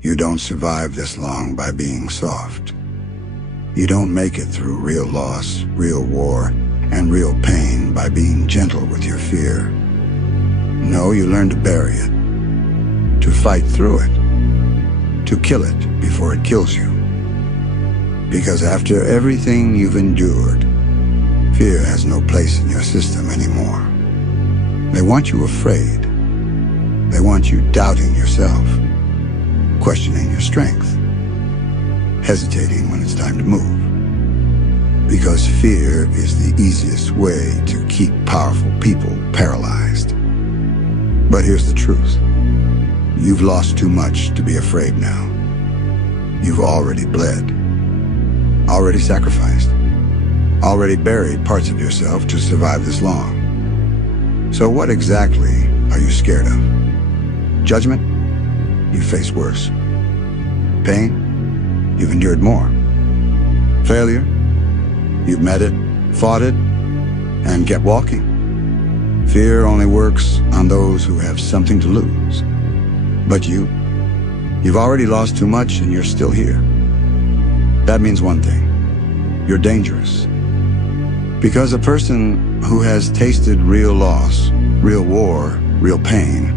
You don't survive this long by being soft. You don't make it through real loss, real war, and real pain by being gentle with your fear. No, you learn to bury it, to fight through it, to kill it before it kills you. Because after everything you've endured, fear has no place in your system anymore. They want you afraid. They want you doubting yourself, questioning your strength, hesitating when it's time to move. Because fear is the easiest way to keep powerful people paralyzed. But here's the truth. You've lost too much to be afraid now. You've already bled, already sacrificed, already buried parts of yourself to survive this long. So what exactly are you scared of? Judgment? You face worse. Pain? You've endured more. Failure? You've met it, fought it, and kept walking. Fear only works on those who have something to lose. But you've already lost too much and you're still here. That means one thing. You're dangerous. Because a person who has tasted real loss, real war, real pain,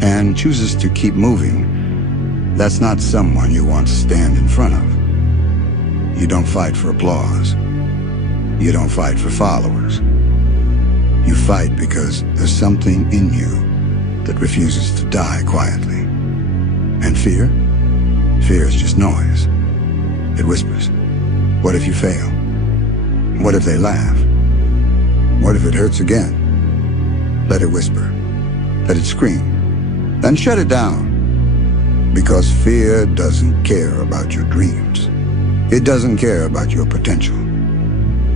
and chooses to keep moving, that's not someone you want to stand in front of. You don't fight for applause. You don't fight for followers. You fight because there's something in you that refuses to die quietly. And fear? Fear is just noise. It whispers. What if you fail? What if they laugh? What if it hurts again? Let it whisper. Let it scream. Then shut it down. Because fear doesn't care about your dreams. It doesn't care about your potential.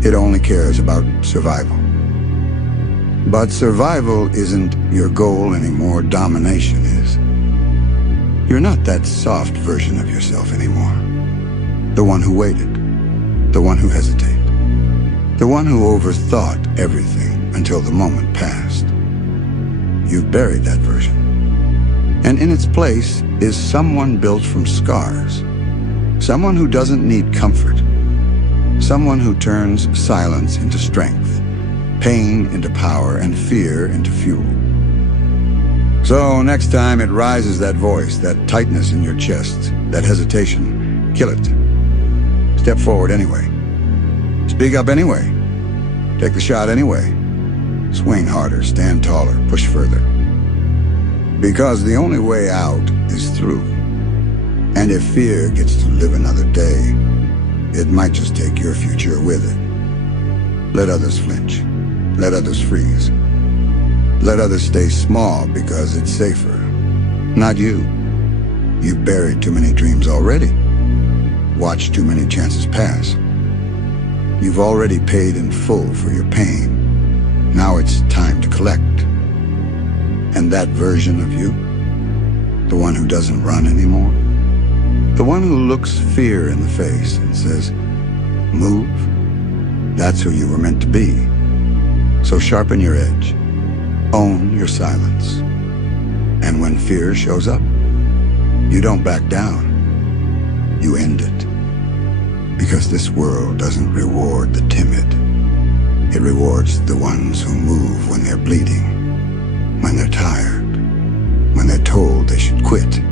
It only cares about survival. But survival isn't your goal anymore, domination is. You're not that soft version of yourself anymore. The one who waited. The one who hesitated. The one who overthought everything until the moment passed. You've buried that version. And in its place is someone built from scars. Someone who doesn't need comfort. Someone who turns silence into strength, pain into power, and fear into fuel. So next time it rises, that voice, that tightness in your chest, that hesitation, kill it. Step forward anyway. Speak up anyway. Take the shot anyway. Swing harder, stand taller, push further. Because the only way out is through. And if fear gets to live another day, it might just take your future with it. Let others flinch. Let others freeze. Let others stay small because it's safer. Not you. You've buried too many dreams already. Watched too many chances pass. You've already paid in full for your pain. Now it's time to collect. And that version of you, the one who doesn't run anymore, the one who looks fear in the face and says, move, that's who you were meant to be. So sharpen your edge, own your silence. And when fear shows up, you don't back down, you end it. Because this world doesn't reward the timid. It rewards the ones who move when they're bleeding, when they're tired, when they're told they should quit,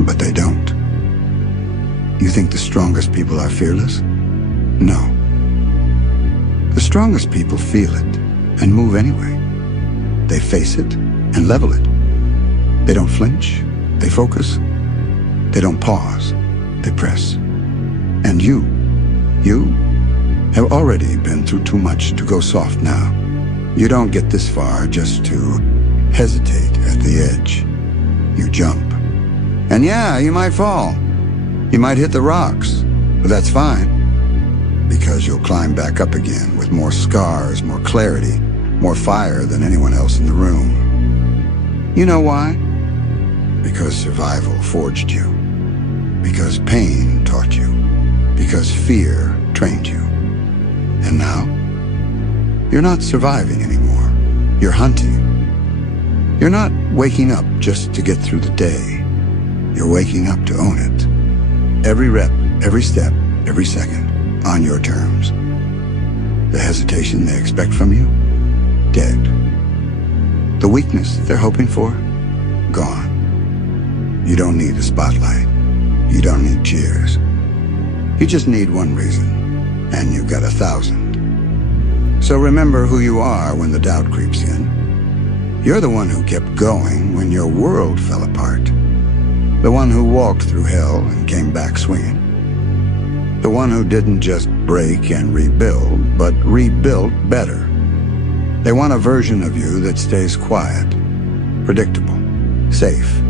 but they don't. You think the strongest people are fearless? No. The strongest people feel it and move anyway. They face it and level it. They don't flinch, they focus. They don't pause, they press. And you have already been through too much to go soft now. You don't get this far just to hesitate at the edge. You jump. And yeah, you might fall. You might hit the rocks, but that's fine. Because you'll climb back up again with more scars, more clarity, more fire than anyone else in the room. You know why? Because survival forged you. Because pain taught you. Because fear trained you. And now, you're not surviving anymore. You're hunting. You're not waking up just to get through the day. You're waking up to own it. Every rep, every step, every second, on your terms. The hesitation they expect from you? Dead. The weakness they're hoping for? Gone. You don't need a spotlight. You don't need cheers. You just need one reason, and you've got 1,000. So remember who you are when the doubt creeps in. You're the one who kept going when your world fell apart. The one who walked through hell and came back swinging. The one who didn't just break and rebuild, but rebuilt better. They want a version of you that stays quiet, predictable, safe.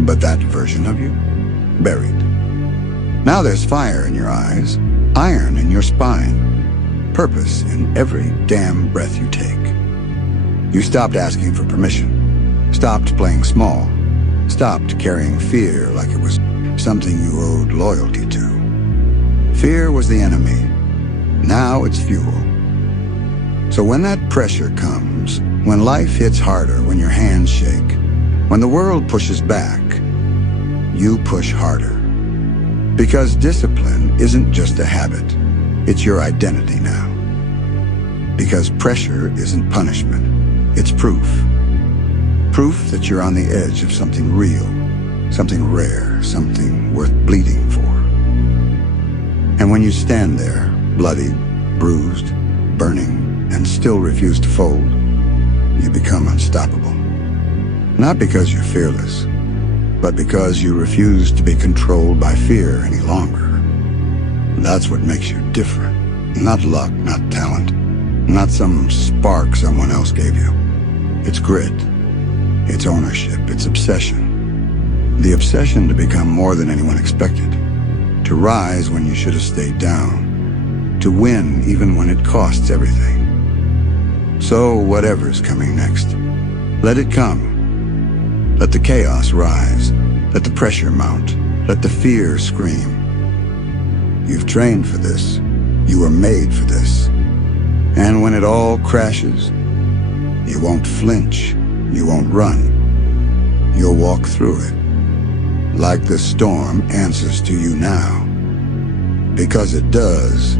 But that version of you? Buried. Now there's fire in your eyes, iron in your spine, purpose in every damn breath you take. You stopped asking for permission, stopped playing small, stopped carrying fear like it was something you owed loyalty to. Fear was the enemy. Now it's fuel. So when that pressure comes, when life hits harder, when your hands shake, when the world pushes back, you push harder. Because discipline isn't just a habit, it's your identity now. Because pressure isn't punishment, it's proof. Proof that you're on the edge of something real, something rare, something worth bleeding for. And when you stand there, bloodied, bruised, burning, and still refuse to fold, you become unstoppable. Not because you're fearless, but because you refuse to be controlled by fear any longer. That's what makes you different. Not luck, not talent, not some spark someone else gave you. It's grit. It's ownership. It's obsession. The obsession to become more than anyone expected. To rise when you should have stayed down. To win even when it costs everything. So whatever's coming next, let it come. Let the chaos rise. Let the pressure mount. Let the fear scream. You've trained for this. You were made for this. And when it all crashes, you won't flinch. You won't run. You'll walk through it. Like the storm answers to you now. Because it does,